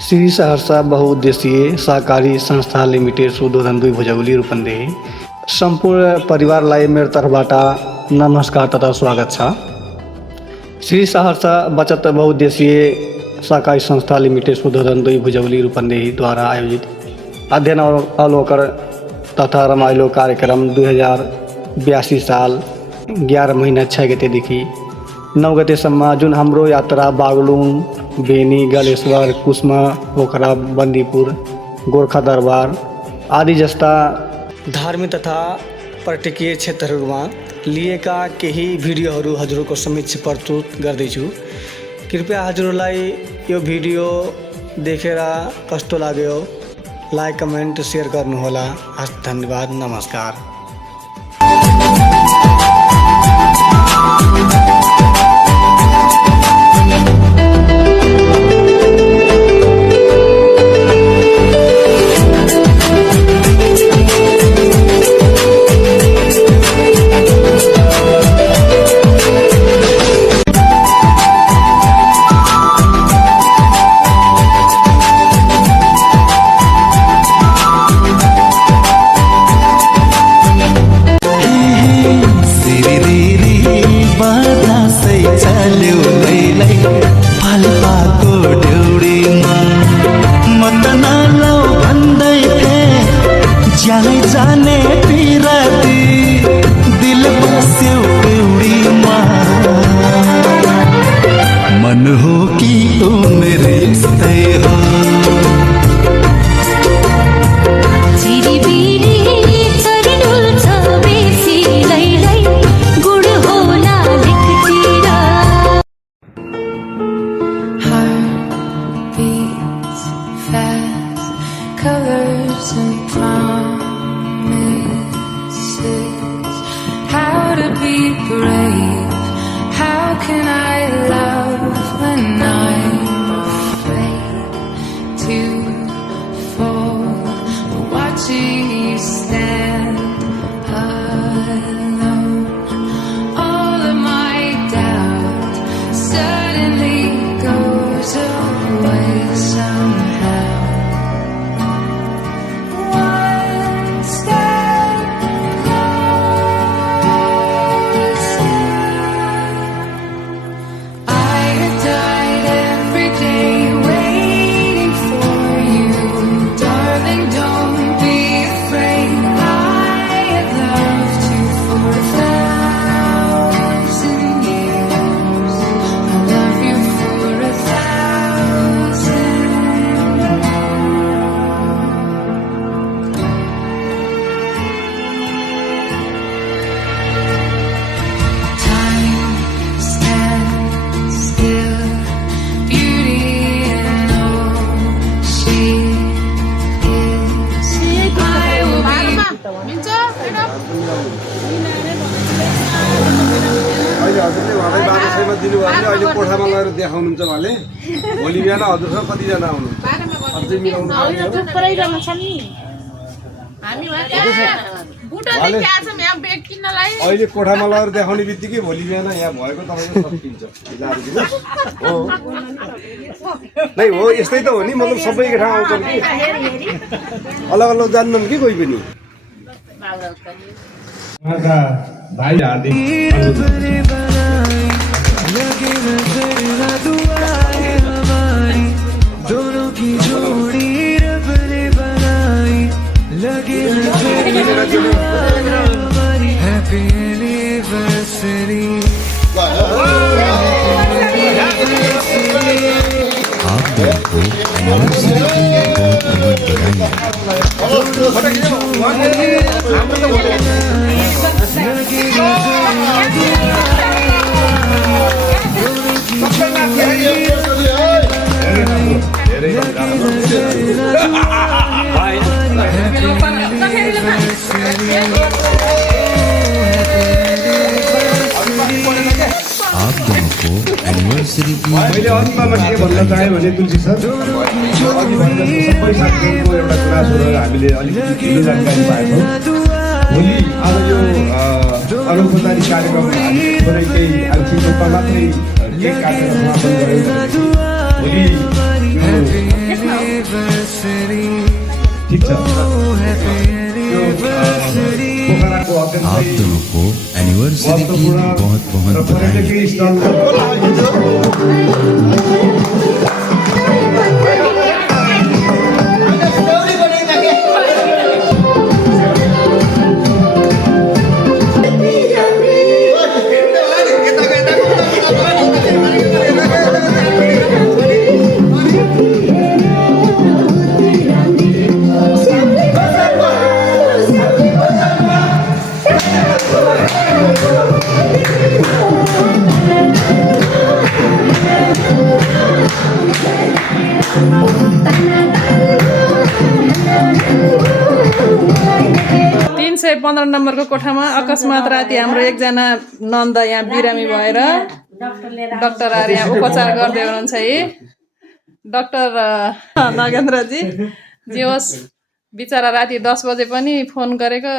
श्री सहरसा बहुउद्देशीय सहकारी संस्था लिमिटेड सुदोधन 2 भुजौली रूपन्देही सम्पूर्ण परिवारलाई मेरो तर्फबाट नमस्कार तथा स्वागत छ। श्री सहरसा बचत बहुउद्देशीय सहकारी संस्था लिमिटेड सुदोधन 2 भुजौली रूपन्देहीद्वारा आयोजित अध्ययन अवलोकन तथा रमाइलो कार्यक्रम 2082 साल 11 महिना 6 गतेदेखि 9 गतेसम्म जुन हाम्रो यात्रा बागलुङ, बेनी, गलेश्वर, कुस्मा, पोखरा, बन्दीपुर, गोर्खा दरबार आदि जस्ता धार्मिक तथा पर्यटकीय क्षेत्रहरूमा लिएका केही भिडियोहरू हजुरको समक्ष प्रस्तुत गर्दैछु। कृपया हजुरलाई यो भिडियो देखेर कस्तो लाग्यो लाइक, कमेन्ट, शेयर गर्नुहोला। हस्, धन्यवाद, नमस्कार। मन हो कि ओ मेरे रिश्ते हो अहिले कोठामा लगेर देखाउनुहुन्छ भने भोलि बिहान हजुरसँग कतिजना आउनु अझै मिलाउनु अहिले कोठामा लगेर देखाउने बित्तिकै भोलि बिहान यहाँ भएको तपाईँको सकिन्छ हो नै हो। यस्तै त हो नि, मतलब सबै ठाउँ आउँछन् कि अलग अलग जान्दैनन् कि कोही पनि भाइ हार्दिक लगे नजर दुआएं हमारी दोनों की जोड़ी रब ने बनाई। लगे नजर हमारी हैप्पी एनिवर्सरी। आप दोनों को एनिवर्सरी की बहुत बहुत आप दोनों को एनिवर्सरी की मैले अन्तिममा के भन्न चाहेँ भने तुलसी सर अघि भन्दा सबै साथीहरूको एउटा कुरा सुनेर हामीले अलिकति ढिलो जानकारी पाएछौँ। भोलि आज यो अनौपचारिक कार्यक्रम थोरै केही आंशिक रूपमा मात्रै केक काटेर समापन गऱ्यौँ। भोलि छ यो पोखराको आप अत्यन्तै दोनों को एनिवर्सरी की बहुत बहुत र बधाई। पर्यटकीय स्थल तीन सय 15 नम्बरको कोठामा अकस्मात राति हाम्रो एकजना नन्द यहाँ बिरामी भएर डाक्टर आएर यहाँ उपचार गर्दै हुनुहुन्छ है डाक्टर नगेन्द्रजी जे होस् बिचरा राति 10 बजे पनि फोन गरेको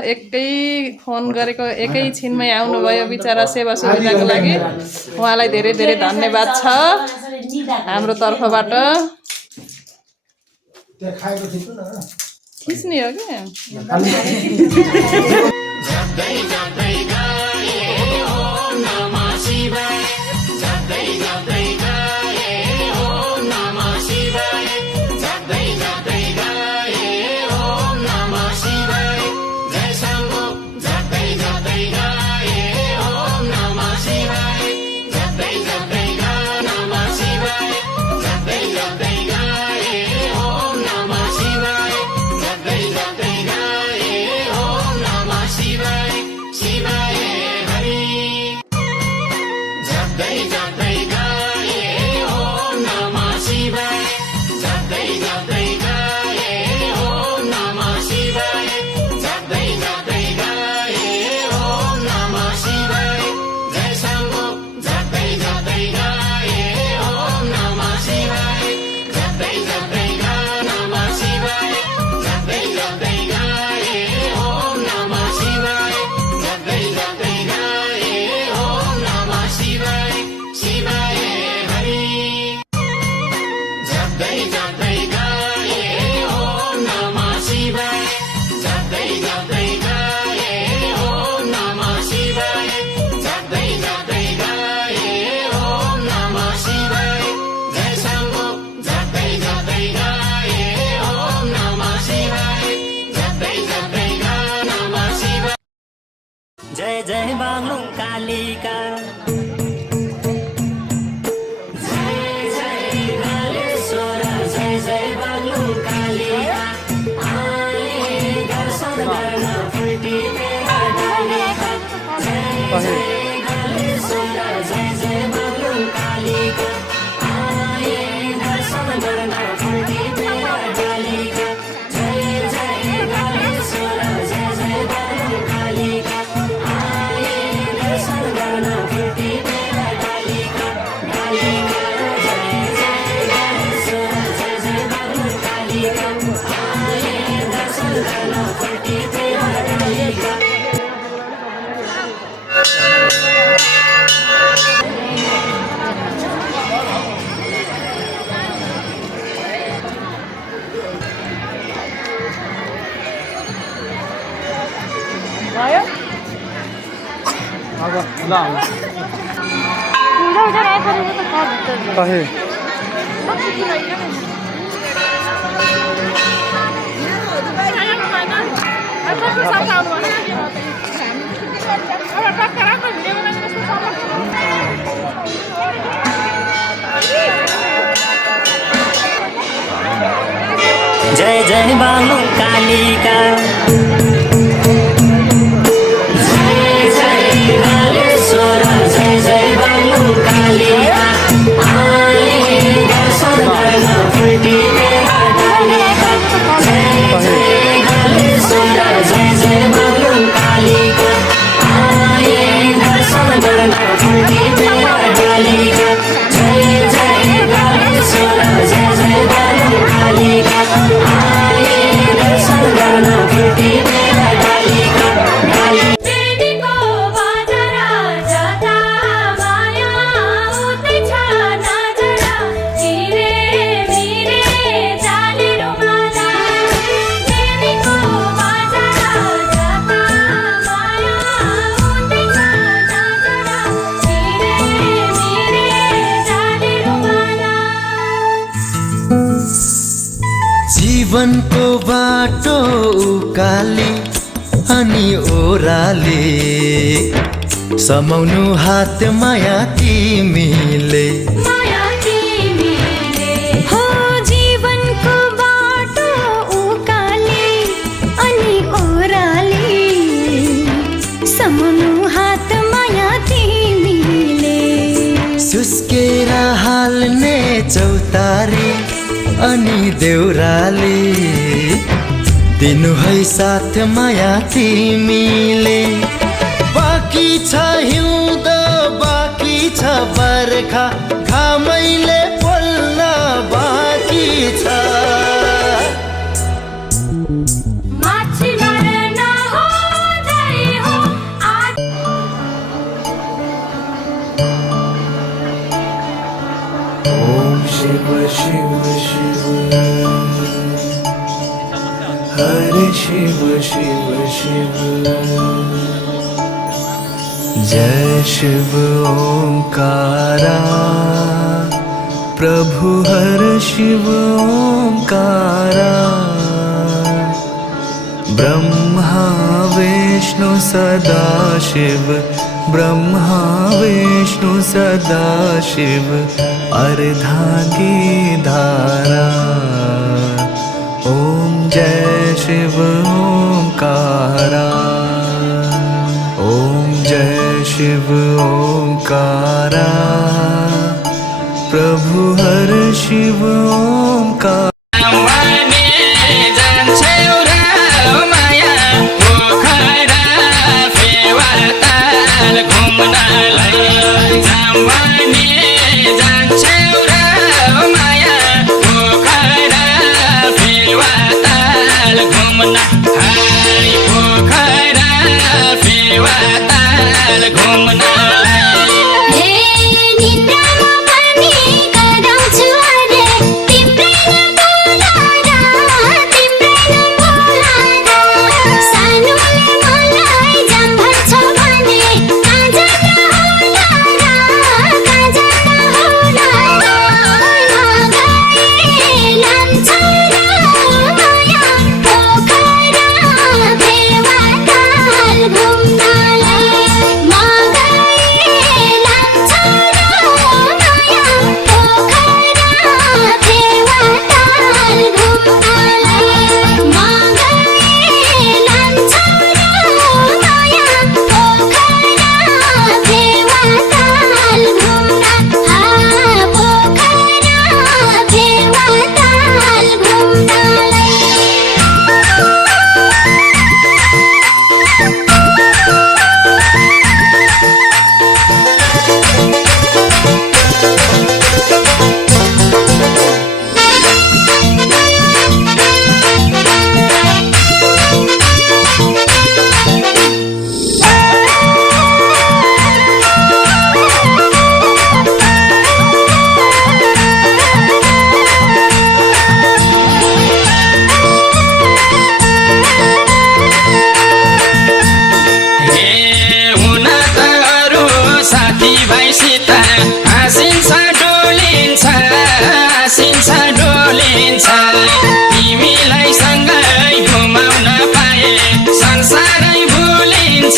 एकै छिनमै आउनुभयो बिचरा सेवा सुविधाको लागि उहाँलाई धेरै धेरै धन्यवाद छ हाम्रो तर्फबाट खिच्ने हो कि जय जय बांगलु कालिका जय जय कालेश्वर जय जय बांगलु कालिका आए दर्शन गर्न फुटी मेरा डालिका जय जय कालेश्वर जय जय बांगलु कालिका आए दर्शन गर्न फुटी मेरा डालिका जय जय कालेश्वर जय जय बांगलु कालिका भयो जय जय बांगलु कालिका जय जय कालेश्वर जय जय बांगलु कालिका आए दर्शन गर्न फुटी मेरा डालिका जय जय कालेश्वर जय जय बांगलु कालिका आए दर्शन गर्न फुटी मेरा डालिका जय जय कालेश्वर जय जय बांगलु कालिका आए दर्शन गर्न फुटी जीवनको बाटो उकाली अनि ओराले समाउनु हात माया तिमीले हो जीवनको बाटो उकाले अनि ओराले समाउनु हात माया तिमीले सुस्केर हाल्ने चौतारी अनि देउराले दिनु है साथ माया तिमीले बाँकी छ हिउँदो बाँकी छ बर्खा घामैले पोल्न बाँकी छ माछी मर्न हुँदै हो ओम शिव शिव शिव हरे शिव शिव शिव जय शिव ओंकारा प्रभु हर शिव ओंकारा ब्रह्मा विष्णु सदा शिव ब्रह्मा विष्णु सदा शिव अर्धांगी धारा ओम जय शिव ओंकारा ओम जय शिव ओंकारा प्रभु हर शिव ओंकारा तिमीलाई सँगै घुमाउन पाए संसारै भुलिन्छ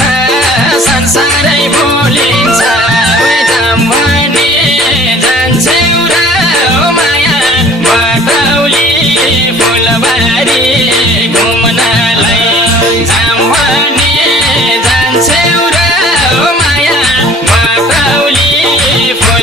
संसारै भुलिन्छ भने जान्छौ र माया बटौली फुलबारी घुम्नलाई भने जान्छौ र माया बटौली फुल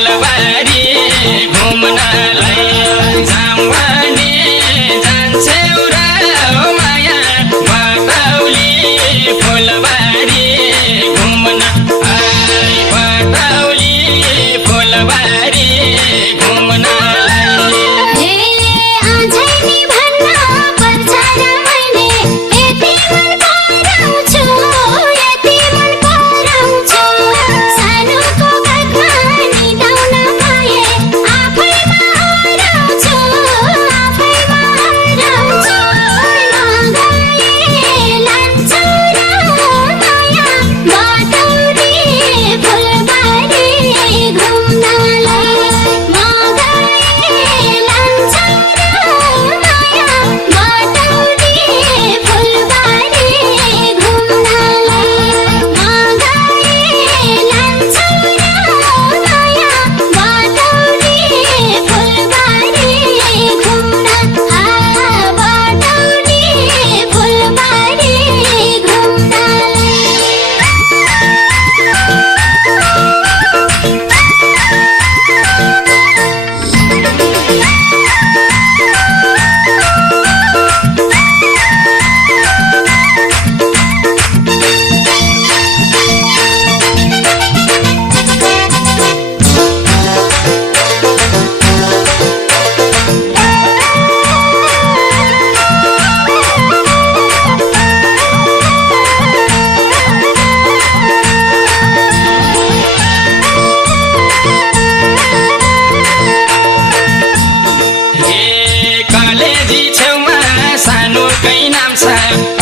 छ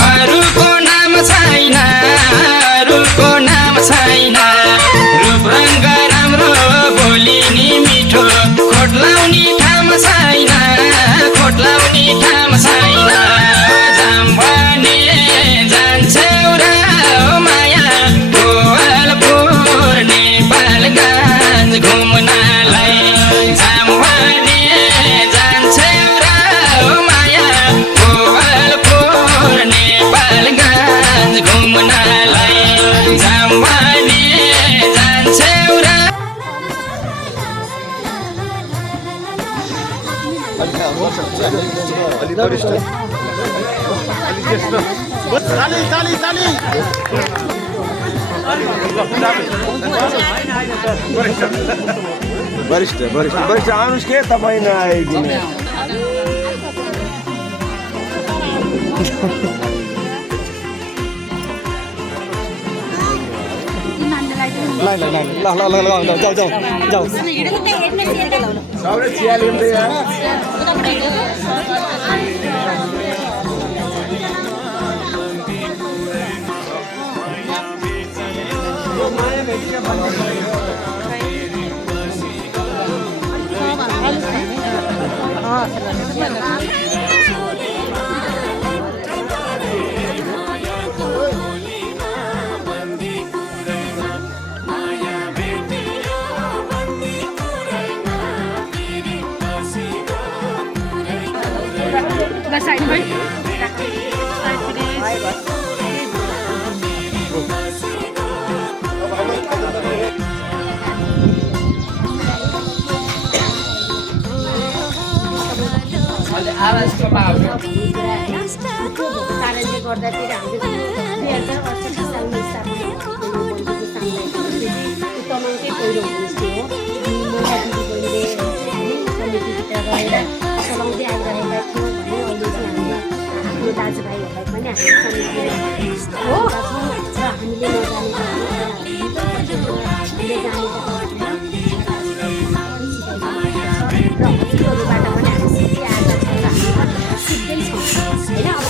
अरूको नाम छैन अरूको नाम छैन रूप रङ्ग राम्रो बोली नि मिठो खोट लाउने ठाम छैन खोट लाउने ठाम छैन जाम भने जान्छौ र माया गोवालपुर नेपालगञ्ज घुम्नलाई जाम भने जान्छौ र माया गोवालपुर नेपालगञ्ज घुम्नलाई जाम भने जान्छौ र वरिष्ठ आउनुहोस् के तपाईँ नआइदिनु सबले चिया लिँदै कारणले गर्दाखेरि हामीले 2068 सालमा स्थापना तमाङकै पहिलो होमस्टे हो महिला दिदी बहिनीले समितिभित्र रहेर चलाउँदै आइरहेका थियौँ भने अहिले चाहिँ हामीले आफ्नो दाजुभाइहरूलाई पनि हामी समिति हो र हामीले हजुरहरूबाट पनि हामी सिक्दै आएका छौँ र हामी सिक्दैछौँ होइन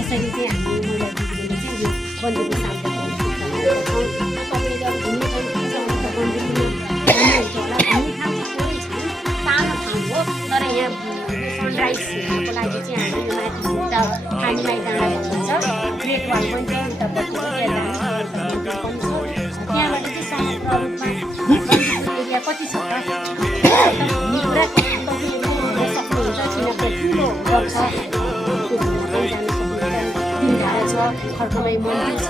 यसरी चाहिँ हामी महिला दिदीले चाहिँ यो बन्देको सामना तपाईँले अब घुम्ने बन्देकोमा हुन्छ होला घुम्ने ठाउँ चाहिँ थोरै छन् सानो ठाउँ हो तर यहाँ सनराइज हेर्नको लागि चाहिँ हामी यो माथि उता पानीलाई डाँडा भन्छ ग्रेट वाल पनि छ उतापट्टि त्यहाँबाट चाहिँ समग्र रूपमा बन्देको एरिया कति छ त पुरा तपाईँले सक्नुहुन्छ किनकि ठुलो गर्छ खर्कमै मन्दिर छ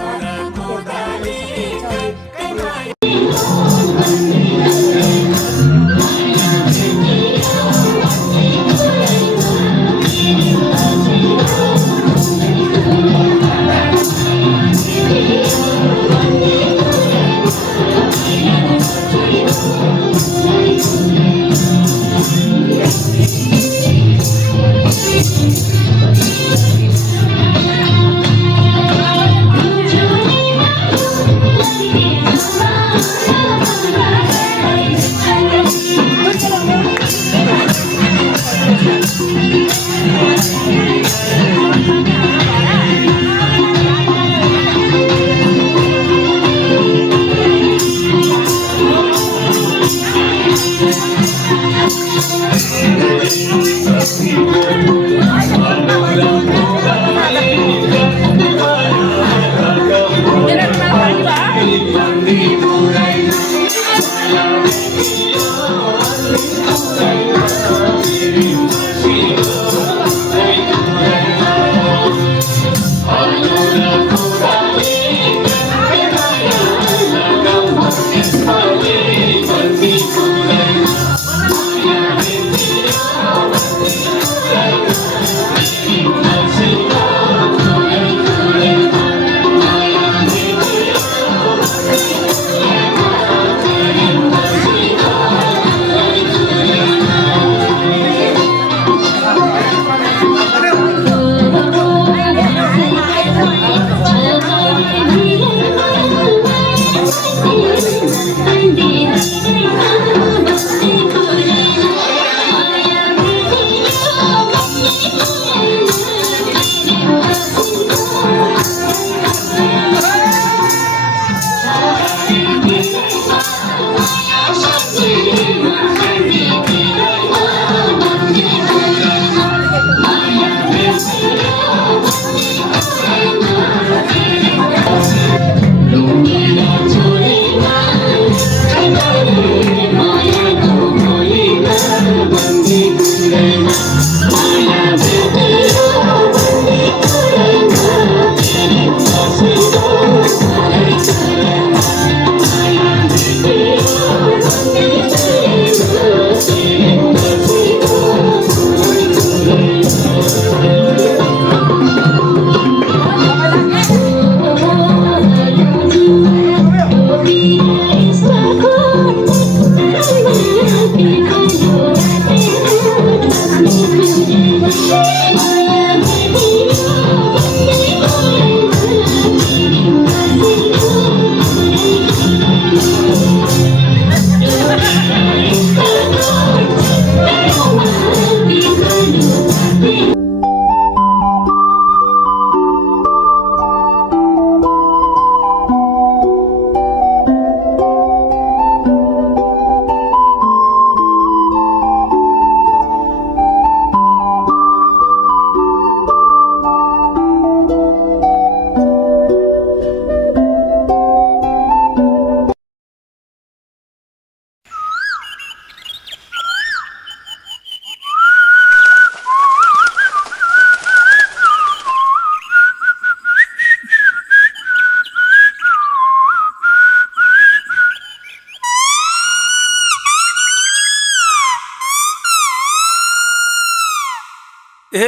ए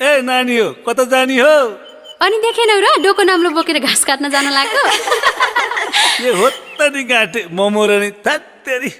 ए नानी हो कता जानी हो अनि देखेनौ र डोको नाम्लो बोकेर घाँस काट्न जान लाग्यो ये हो त नि गाँटे मोमो र नि थत्तेरी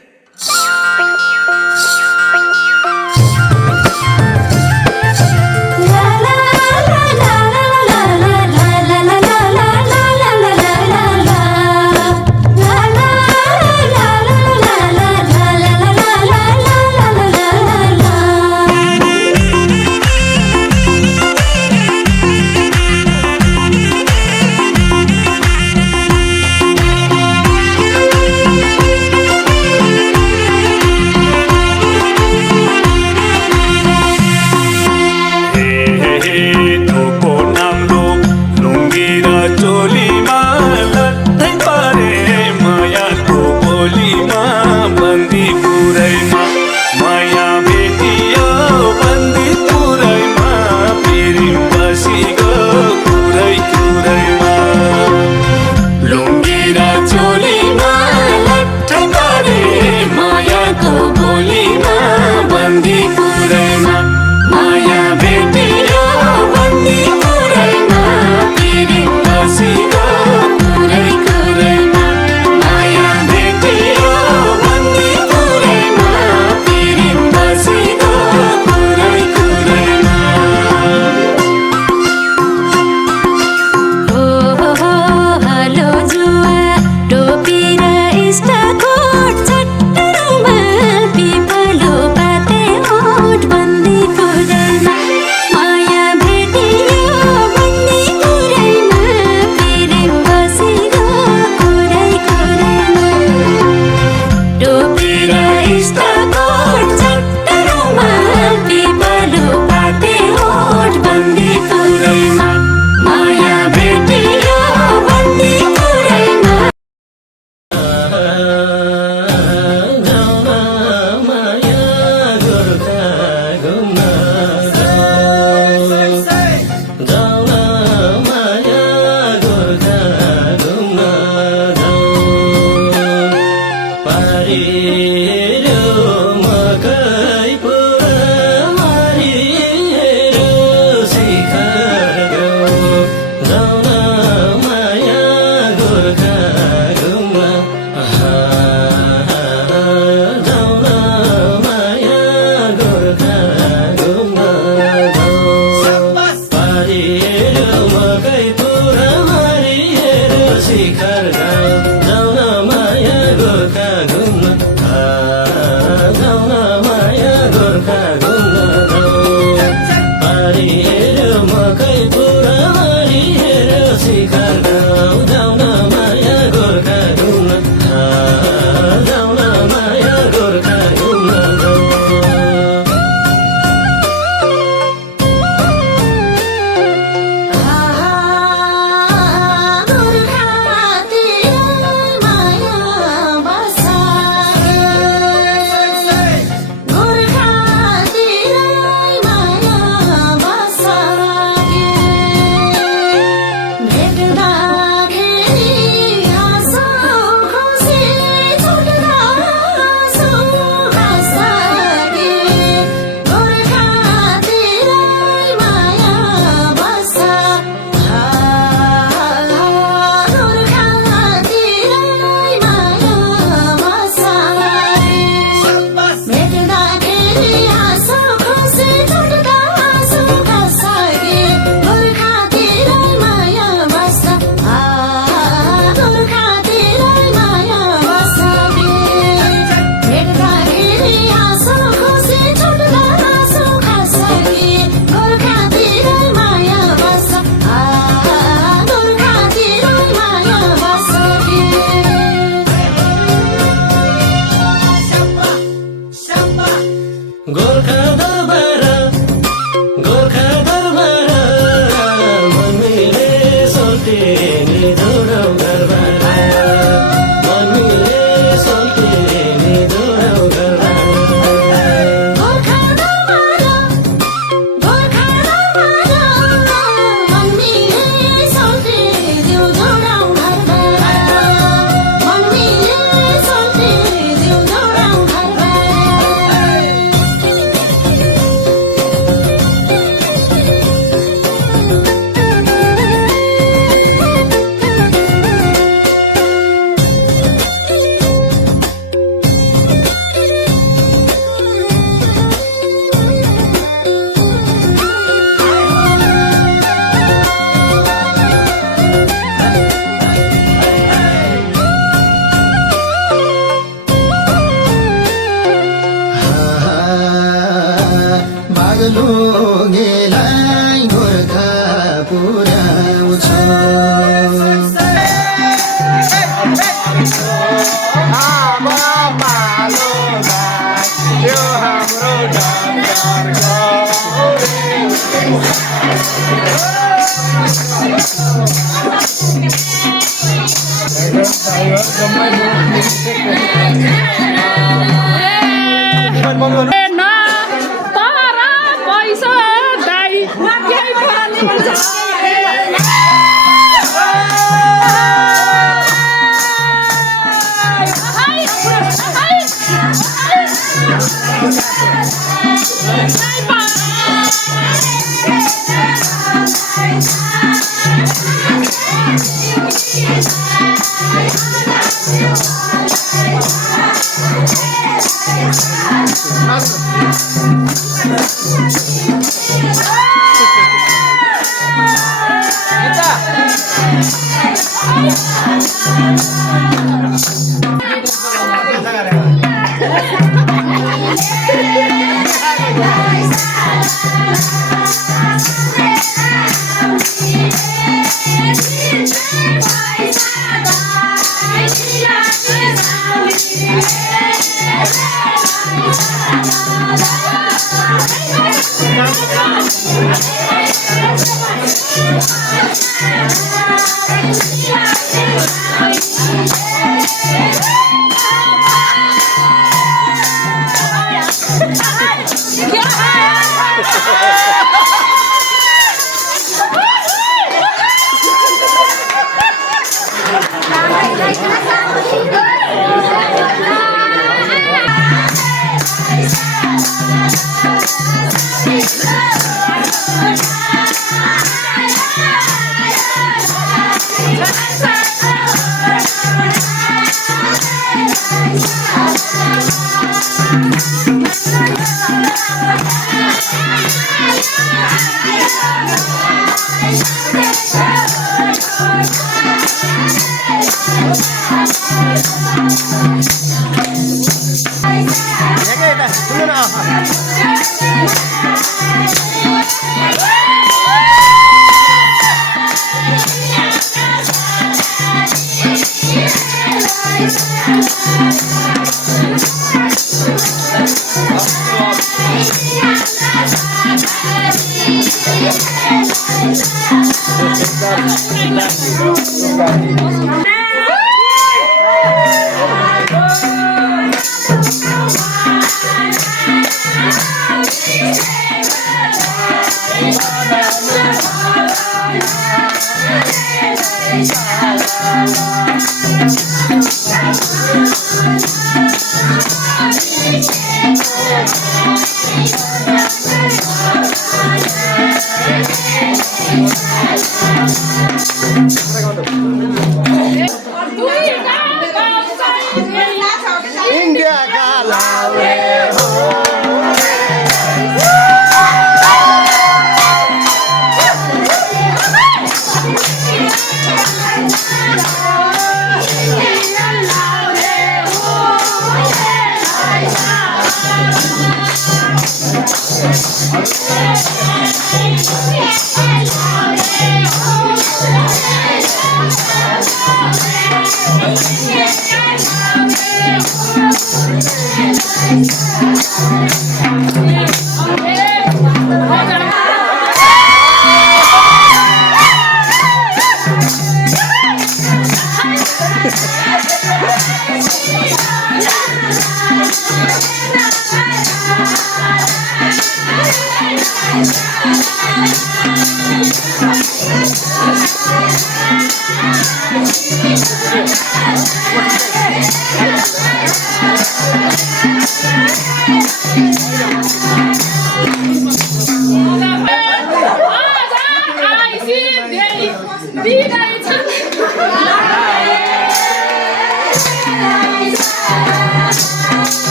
पुर्याउँछ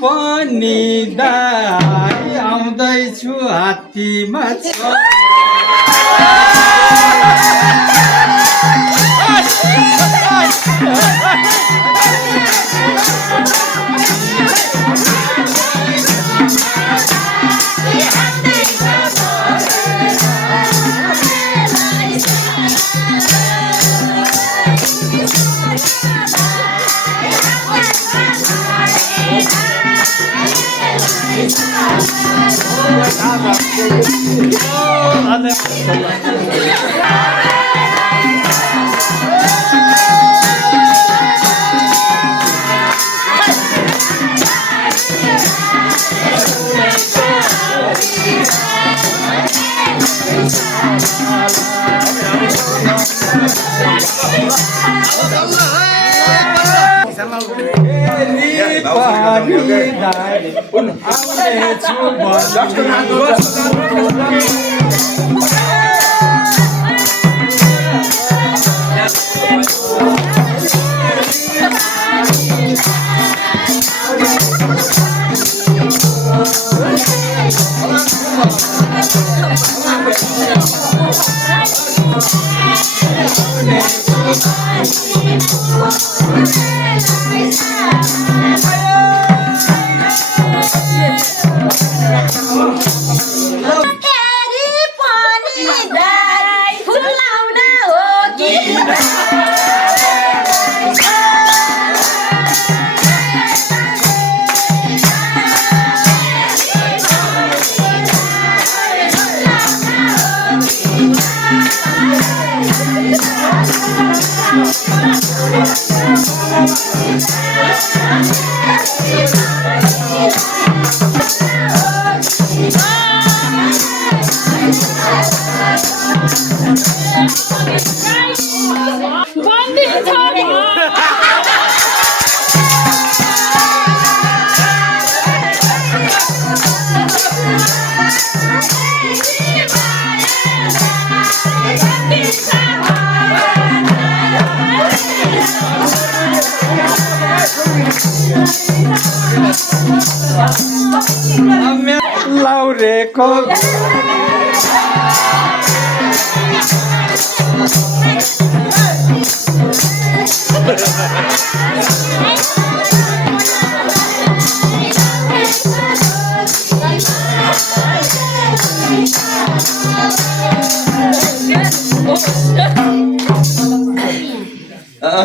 पनि दाइ आउँदैछु हात्तीमा लाउरेको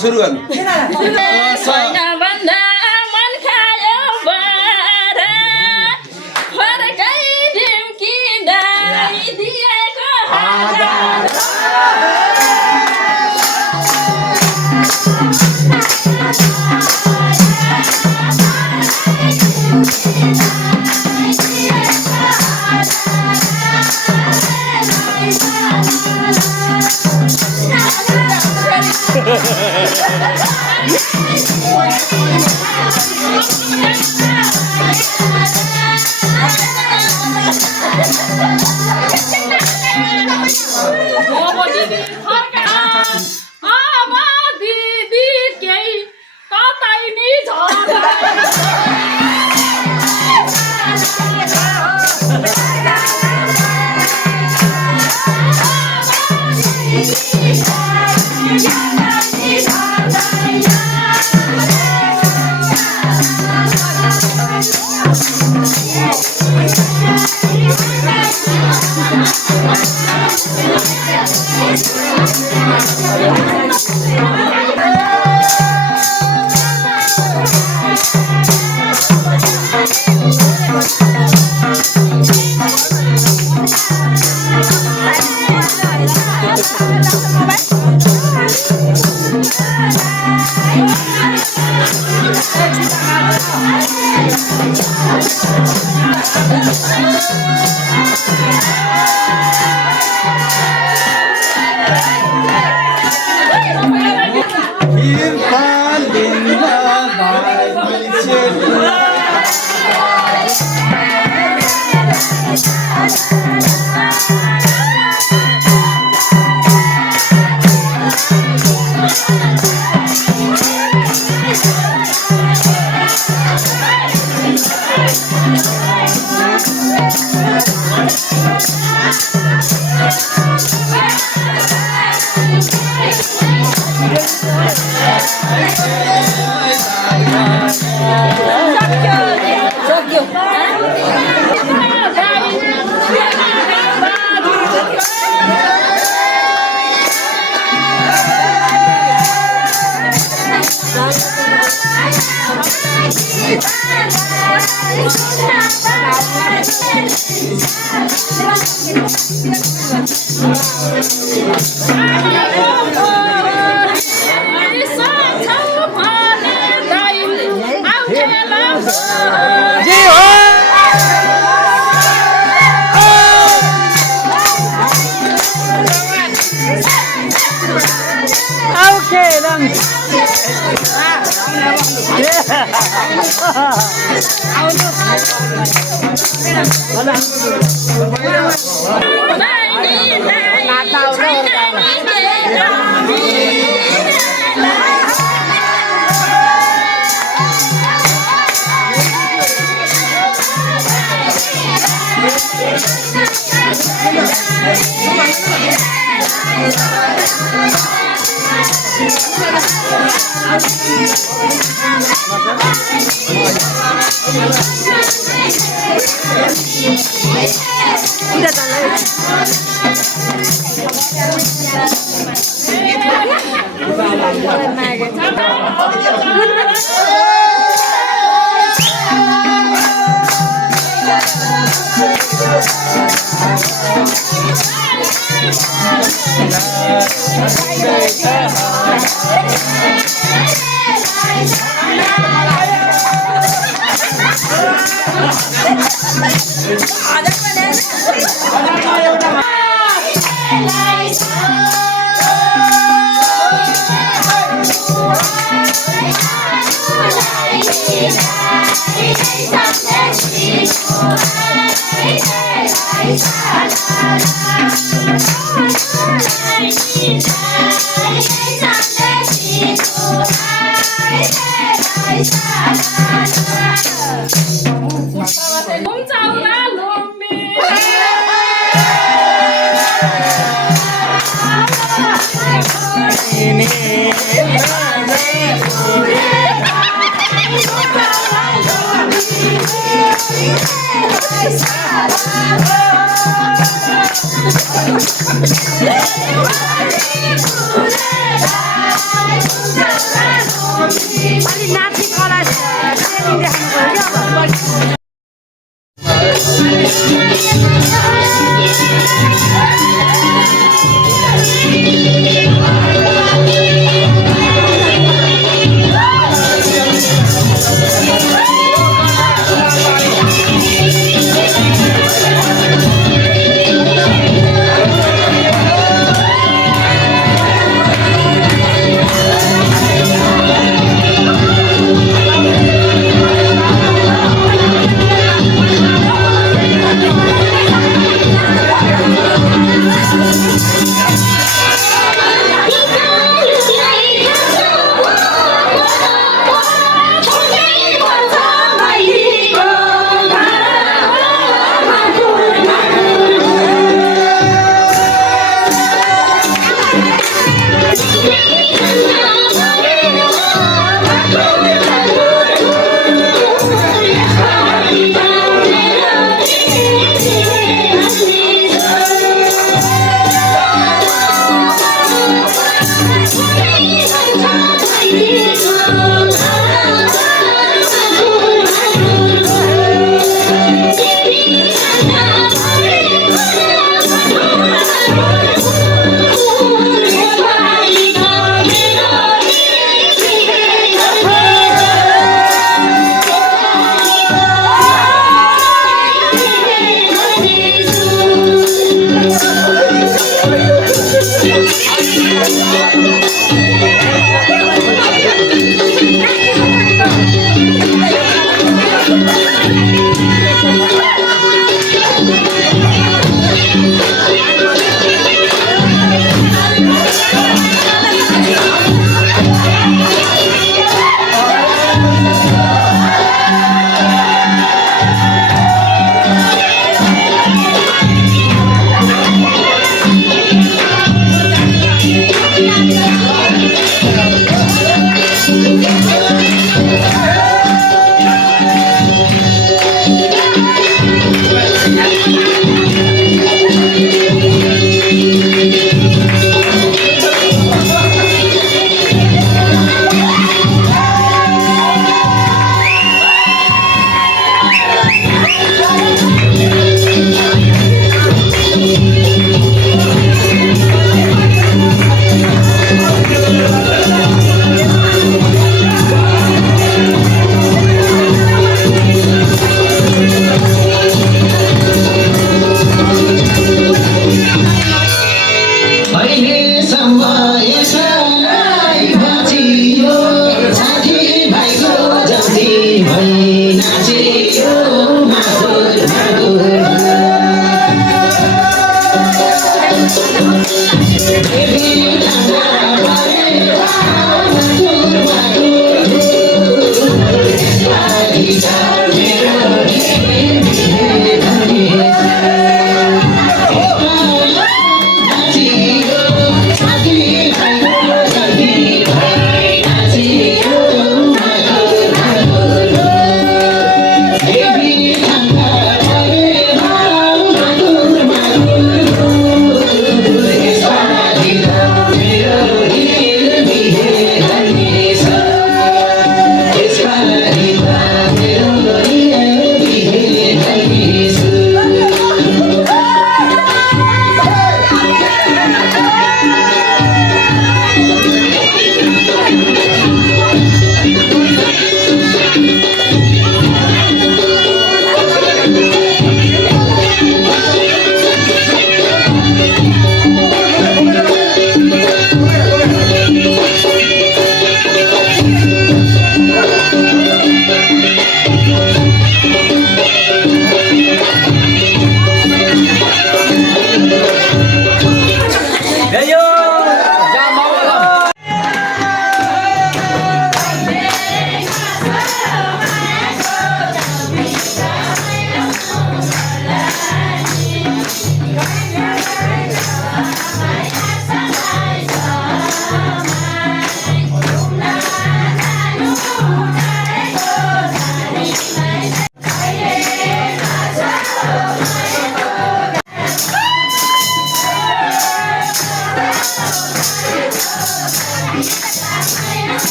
सुरु गर्नु Thank you.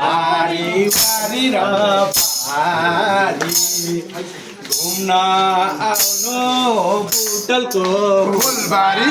बारी बारी र पारी घुम्न आउनु बुटलको फुलबारी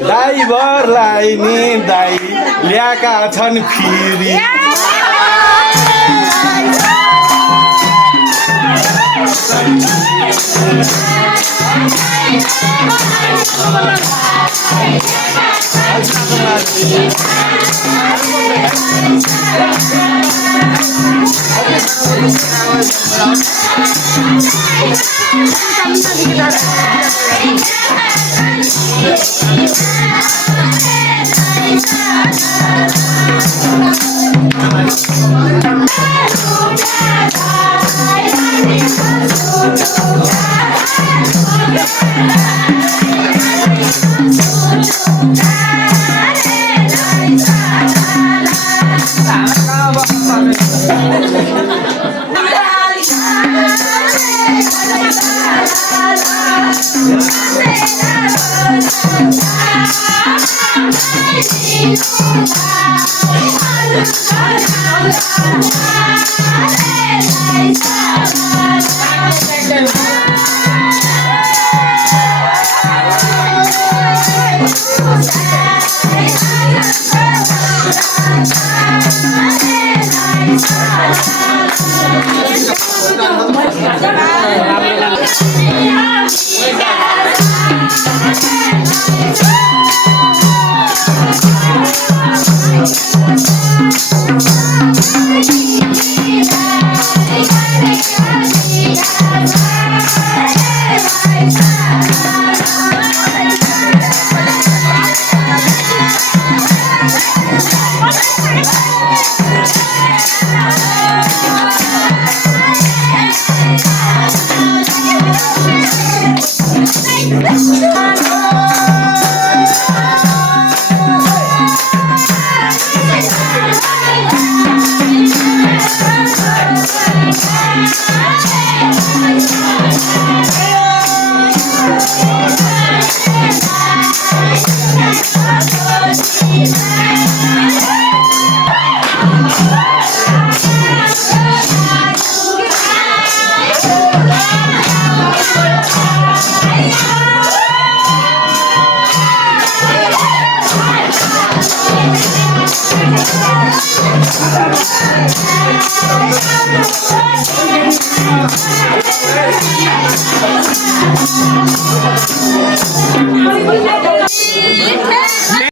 ड्राइभरलाई नि दाइ ल्याएका छन् फेरि विठ्ठल